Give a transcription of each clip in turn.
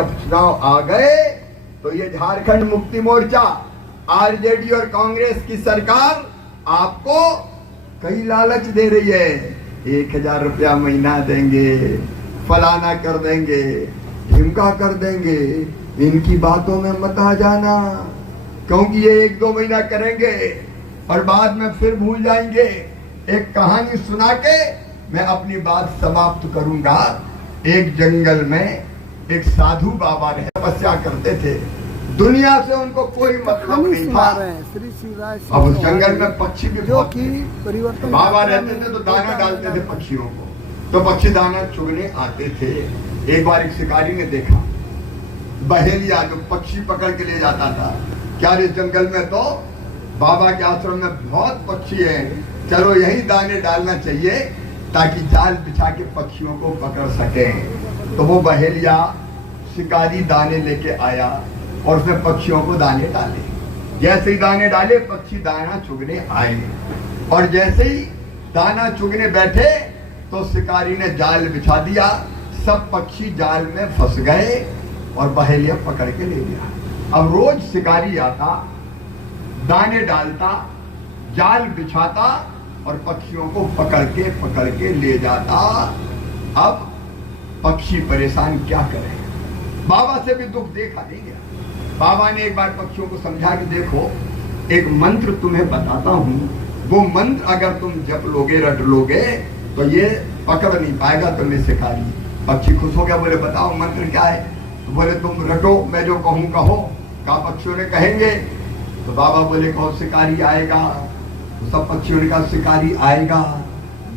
जब चुनाव आ गए तो ये झारखंड मुक्ति मोर्चा, आरजेडी और कांग्रेस की सरकार आपको कई लालच दे रही है। 1000 रुपया महीना देंगे, फलाना कर देंगे, ढिमका कर देंगे। इनकी बातों में मत आ जाना, क्योंकि ये 1-2 महीना करेंगे और बाद में फिर भूल जाएंगे। एक कहानी सुना के मैं अपनी बात समाप्त करूंगा। एक जंगल में एक साधु बाबा रहे, तपस्या करते थे। दुनिया से उनको कोई मतलब नहीं था। अब उस जंगल में पक्षी भी बहुत थे। बाबा रहते थे तो दाना डालते थे पक्षियों को, तो पक्षी दाना चुगने आते थे। एक बार एक शिकारी ने देखा बहेलिया जो पक्षी पकड़ के ले जाता था। क्या इस जंगल में तो बाबा के आश्रम में बहुत पक्षी हैं, चलो यही दाने डालना चाहिए ताकि जाल बिछा के पक्षियों को पकड़ सके। तो वो बहेलिया शिकारी दाने लेके आया और उसने पक्षियों को दाने डाले। जैसे ही दाने डाले पक्षी दाना चुगने आए, और जैसे ही दाना चुगने बैठे तो शिकारी ने जाल बिछा दिया। सब पक्षी जाल में फंस गए और बहेलिया पकड़ के ले गया। अब रोज शिकारी आता, दाने डालता, जाल बिछाता और पक्षियों को पकड़ के ले जाता। अब पक्षी परेशान क्या करें, बाबा से भी दुख देखा नहीं गया। बाबा ने एक बार पक्षियों को समझा कि देखो, एक मंत्र तुम्हें बताता हूँ, वो मंत्र अगर तुम जप लोगे, रट लोगे तो ये पकड़ नहीं पाएगा तुम्हें शिकारी। पक्षी खुश हो गया, बोले बताओ मंत्र क्या है। तो बोले तुम रटो, मैं जो कहूँ कहो। कहा पक्षियों ने कहेंगे। तो बाबा बोले कहो शिकारी आएगा। तो सब पक्षियों ने कहा शिकारी आएगा,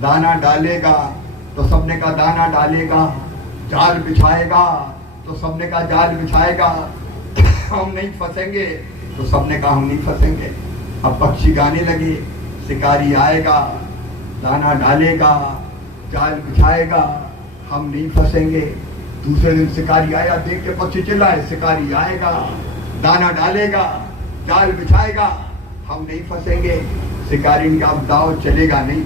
दाना डालेगा। तो सबने कहा दाना डालेगा। जाल बिछाएगा। तो सबने कहा जाल बिछाएगा। हम नहीं फंसेंगे। तो सबने कहा हम नहीं फंसेंगे। अब पक्षी गाने लगे, शिकारी आएगा, दाना डालेगा, जाल बिछाएगा, हम नहीं फंसेंगे। दूसरे दिन शिकारी आया, देख के पक्षी चिल्लाए शिकारी आएगा, दाना डालेगा, जाल बिछाएगा, हम नहीं फंसेंगे। शिकारी का अब दाव चलेगा नहीं,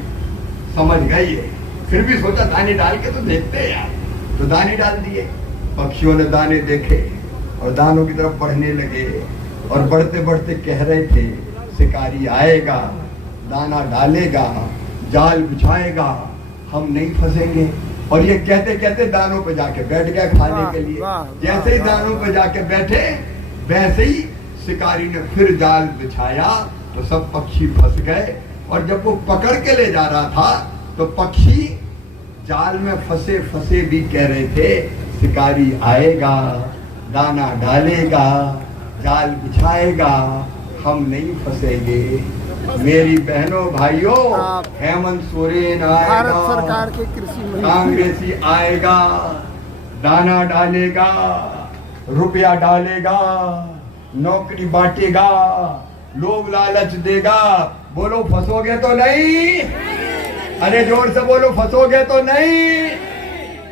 समझ गई है। फिर भी सोचा दाने डाल के तो देखते हैं यार, तो दाने डाल दिए। पक्षियों ने दाने देखे और दानों की तरफ बढ़ने लगे, और बढ़ते बढ़ते कह रहे थे शिकारी आएगा, दाना डालेगा, जाल बिछाएगा, हम नहीं फंसेंगे। और ये कहते कहते दानों पे जाके बैठ गया खाने के लिए। जैसे ही दानों पे जाके बैठे, वैसे ही शिकारी ने फिर जाल बिछाया तो सब पक्षी फंस गए। और जब वो पकड़ के ले जा रहा था तो पक्षी जाल में फंसे फंसे भी कह रहे थे शिकारी आएगा, दाना डालेगा, जाल बिछाएगा, हम नहीं फंसेंगे। मेरी बहनों भाइयों, हेमंत सोरेन आएगा, भारत सरकार के कृषि मंत्री कांग्रेसी आएगा, दाना डालेगा, रुपया डालेगा, नौकरी बांटेगा, लोग लालच देगा। बोलो फंसोगे तो नहीं? अरे जोर से बोलो फंसोगे तो नहीं?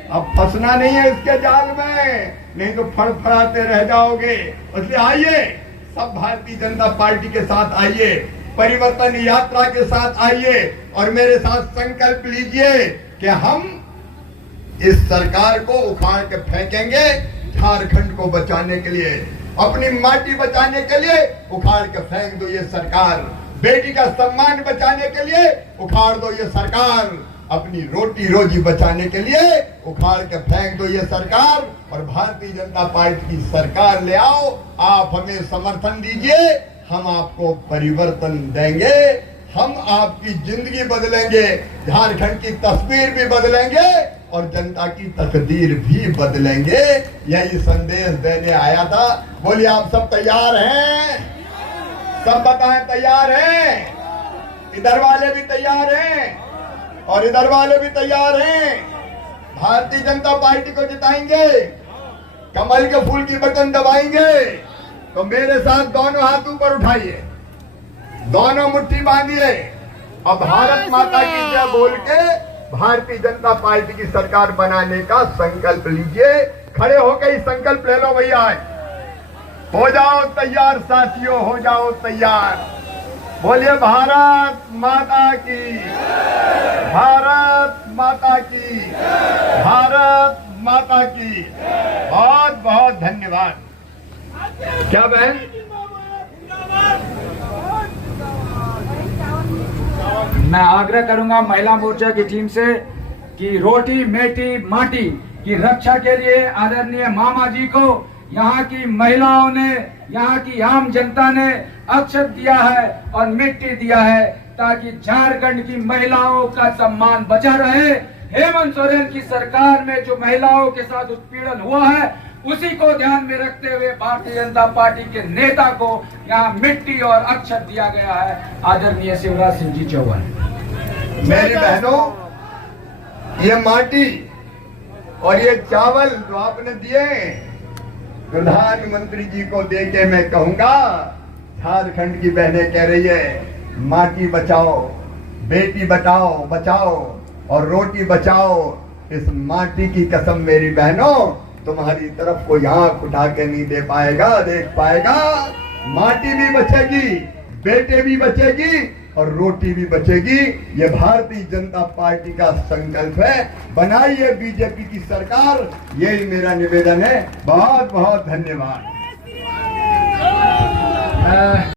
अब फंसना नहीं है इसके जाल में, नहीं तो फड़फड़ाते रह जाओगे। इसलिए आइए, सब भारतीय जनता पार्टी के साथ आइए, परिवर्तन यात्रा के साथ आइए और मेरे साथ संकल्प लीजिए कि हम इस सरकार को उखाड़ के फेंकेंगे। झारखंड को बचाने के लिए, अपनी माटी बचाने के लिए उखाड़ के फेंक दो ये सरकार। बेटी का सम्मान बचाने के लिए उखाड़ दो ये सरकार। अपनी रोटी रोजी बचाने के लिए उखाड़ के फेंक दो ये सरकार। और भारतीय जनता पार्टी की सरकार ले आओ। आप हमें समर्थन दीजिए, हम आपको परिवर्तन देंगे, हम आपकी जिंदगी बदलेंगे, झारखंड की तस्वीर भी बदलेंगे और जनता की तकदीर भी बदलेंगे। यही संदेश देने आया था। बोलिए आप सब तैयार हैं? सब बताएं तैयार हैं? इधर वाले भी तैयार हैं और इधर वाले भी तैयार हैं। भारतीय जनता पार्टी को जिताएंगे, कमल के फूल की बटन दबाएंगे। तो मेरे साथ दोनों हाथ ऊपर उठाइए, दोनों मुट्ठी बांधिए और भारत माता की जय बोल के भारतीय जनता पार्टी की सरकार बनाने का संकल्प लीजिए। खड़े होकर ही संकल्प ले लो भैया। हो जाओ तैयार साथियों, हो जाओ तैयार। बोलिए भारत माता की, भारत माता की, भारत माता की बहुत बहुत धन्यवाद। क्या बहन? मैं आग्रह करूंगा महिला मोर्चा की टीम से कि रोटी मेटी माटी की रक्षा के लिए आदरणीय मामा जी को यहाँ की महिलाओं ने, यहाँ की आम जनता ने अक्षत दिया है और मिट्टी दिया है ताकि झारखंड की महिलाओं का सम्मान बचा रहे। हेमंत सोरेन की सरकार में जो महिलाओं के साथ उत्पीड़न हुआ है उसी को ध्यान में रखते हुए भारतीय जनता पार्टी के नेता को यहाँ मिट्टी और अक्षत दिया गया है। आदरणीय शिवराज सिंह जी चौहान। मेरी बहनों, ये माटी और ये चावल जो आपने दिए प्रधानमंत्री जी को देके मैं कहूंगा, झारखंड की बहनें कह रही है माटी बचाओ, बेटी बचाओ बचाओ और रोटी बचाओ। इस माटी की कसम मेरी बहनों, तुम्हारी तरफ कोई आंख उठा के नहीं देख पाएगा। माटी भी बचेगी, बेटे भी बचेगी और रोटी भी बचेगी। ये भारतीय जनता पार्टी का संकल्प है। बनाइए बीजेपी की सरकार, यही मेरा निवेदन है। बहुत बहुत धन्यवाद।